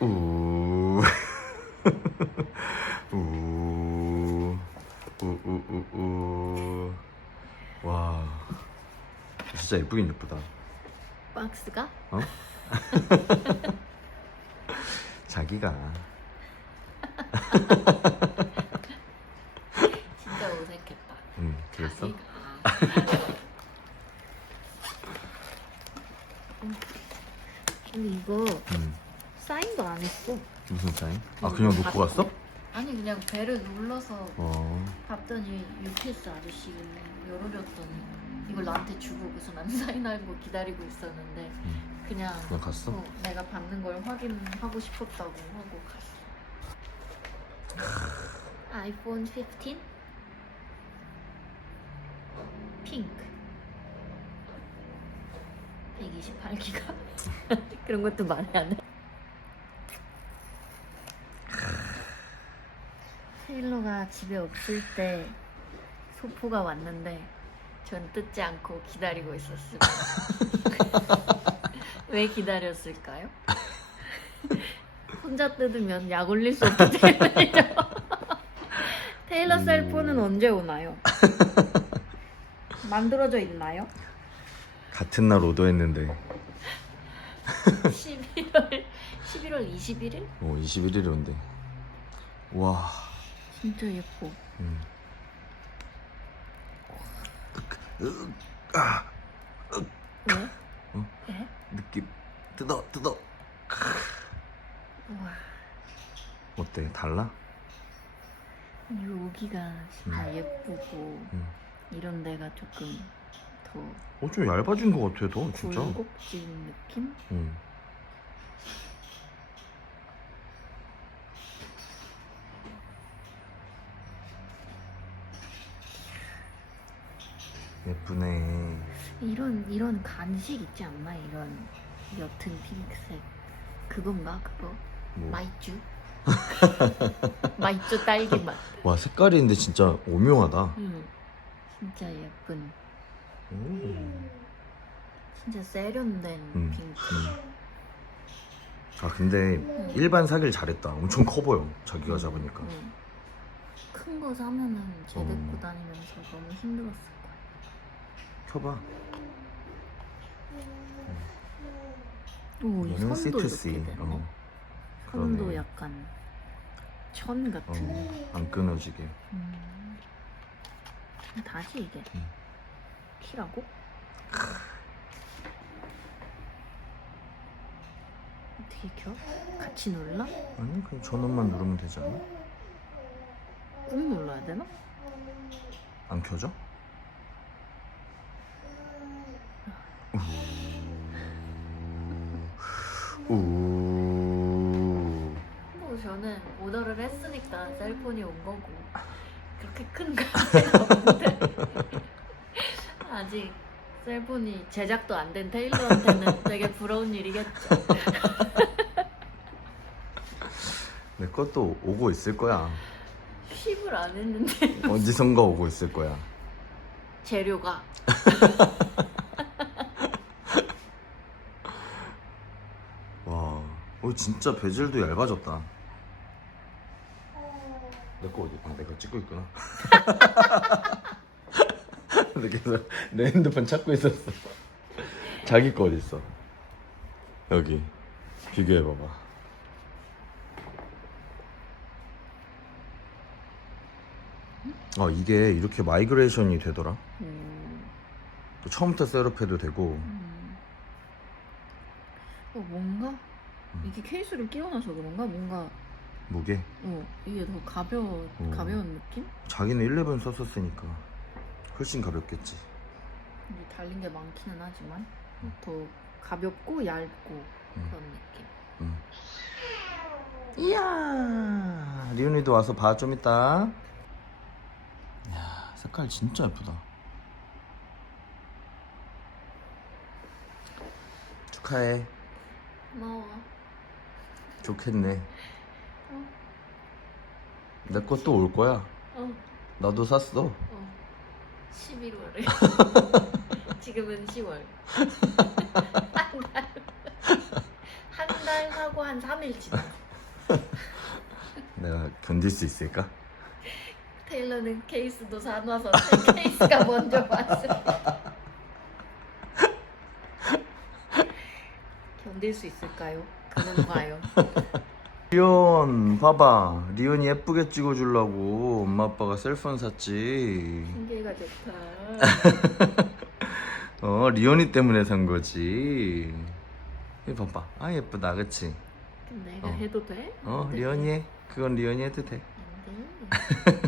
우. 우. 우우우우. 와. 진짜 예쁘긴 예쁘다. 박스가? 어? 자기가 진짜 어색했다. 응 그랬어? 자기가. 음. 근데 이거 응 사인도 안 했어. 무슨 사인? 아 그냥 놓고 갔어? 아니 그냥 배를 눌러서 어 봤더니 UPS 아저씨 열어줬더니 이걸 나한테 주고 그래서 난 사인할 거 기다리고 있었는데 응. 그냥 그냥 갔어? 어, 내가 받는 걸 확인하고 싶었다고 하고 갔어. 아이폰 15? 핑크. 128기가? 그런 것도 말이 안 해. 테일러가 집에 없을 때 소포가 왔는데 전 뜯지 않고 기다리고 있었습니다. 왜 기다렸을까요? 혼자 뜯으면 약 올릴 수 없기 때문이죠. 테일러 셀폰은 언제 오나요? 만들어져 있나요? 같은 날 오더했는데 11월 11월 21일? 오 21일에 온대 와 진짜 예뻐. 음. 아 왜? 어? 에? 느낌 뜯어 뜯어 우와. 어때 달라? 여기가 진짜 예쁘고 음. 이런 데가 조금 더 어좀 얇아진 것 같아 더 진짜 굴곡진 느낌? 응. 예쁘네 이런 이런 간식 있지 않나? 이런 옅은 핑크색 그건가 그거? 뭐. 마이쮸? 마이쮸 딸기 맛. 와 색깔이 근데 진짜 오묘하다 음, 진짜 예쁜. 오. 진짜 세련된 음, 핑크. 음. 아 근데 일반 사기를 잘했다 엄청 커 보여 자기가 잡으니까 음. 큰거 사면은 쟤 데리고 어. 다니면서 너무 힘들었을 켜봐 오, 이 얘는 선도 이렇게 C2C 되네. 어. 선도 그러네. 약간 천 같은. 어, 안 끊어지게 음. 다시 이게 음. 키라고? 어떻게 켜? 같이 눌러? 아니 그냥 전원만 누르면 되지 않아? 꾹 눌러야 되나? 안 켜져? 우. 우. 뭐 저는 오더를 했으니까 셀폰이 온 거고 그렇게 큰 가게가 없는데 아직 셀폰이 제작도 안 된 테일러한테는 되게 부러운 일이겠죠. 내 것도 오고 있을 거야. 쉽을 안 했는데 어디선가 오고 있을 거야. 재료가 어 진짜 베젤도 얇아졌다. 내 거 어디? 아, 내가 찍고 있구나. 근데 계속 내 핸드폰 찾고 있었어. 자기 거 어디 있어? 여기 비교해 봐봐. 아 이게 이렇게 마이그레이션이 되더라. 음, 또 처음부터 셋업해도 되고. 음. 어, 뭔가 음. 이게 케이스를 끼워놔서 그런가 뭔가 무게? 어 이게 더 가벼워 음. 가벼운 느낌? 자기는 11 썼었으니까 훨씬 가볍겠지. 이제 달린 게 많기는 하지만 음. 더 가볍고 얇고 음. 그런 느낌. 응. 이야, 리온이도 와서 봐 좀 이따. 야, 색깔 진짜 예쁘다. 축하해. 고마워. 좋겠네. 어. 내 것도 올 거야. 어. 나도 샀어. 어. 11월에. 지금은 10월. 한 달. 한달날 하고 한 3일 지나. 내가 견딜 수 있을까? 테일러는 케이스도 사놔서 케이스가 먼저 왔어. 견딜 수 있을까요? 과연. 리온 봐봐 리온이 예쁘게 찍어주려고 엄마 아빠가 셀폰 샀지 신기가 좋다. 어 리온이 때문에 산 거지 이 봐봐 아 예쁘다 그치 내가 어. 해도 돼? 어. 리온이 해 그건 리온이 해도 돼 안 돼.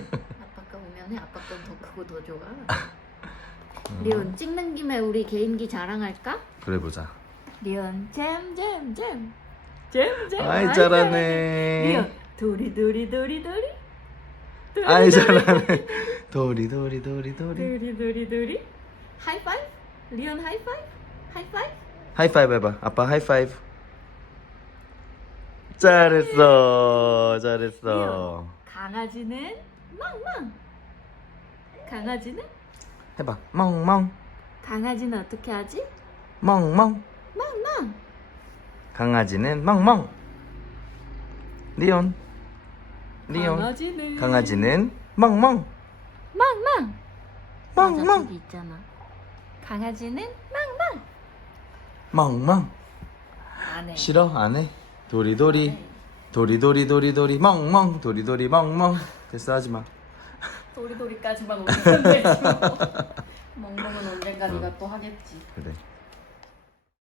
아빠가 오면 해. 아빠 건더 크고 더 좋아. 리온 찍는 김에 우리 개인기 자랑할까? 그래 보자 리온 잼잼잼. 잼잼 아이 잘하네. 리온 도리 도리 도리 도리. 아이 잘하네. 도리 도리. 도리 도리 도리 도리. 도리 하이파이브? 리온 하이파이브? 하이파이브? 하이파이브 해봐. 아빠 하이파이브. 잘했어. 잘했어. 강아지는 멍멍. 강아지는? 해봐. 멍멍. 강아지는 어떻게 하지? 멍멍 멍멍 강아지는 멍멍 리온. 리온. 강아지는 강아지는 멍멍 멍멍 맞아 멍멍 저기 있잖아. 강아지는 멍멍 멍멍 안해. 싫어? 안 해? 도리도리. 도리도리 도리도리. 멍멍 도리도리 멍멍 됐어 하지 마. 도리도리까지만 오면 되지 뭐. 멍멍은 언젠가 네가 또 하겠지. 그래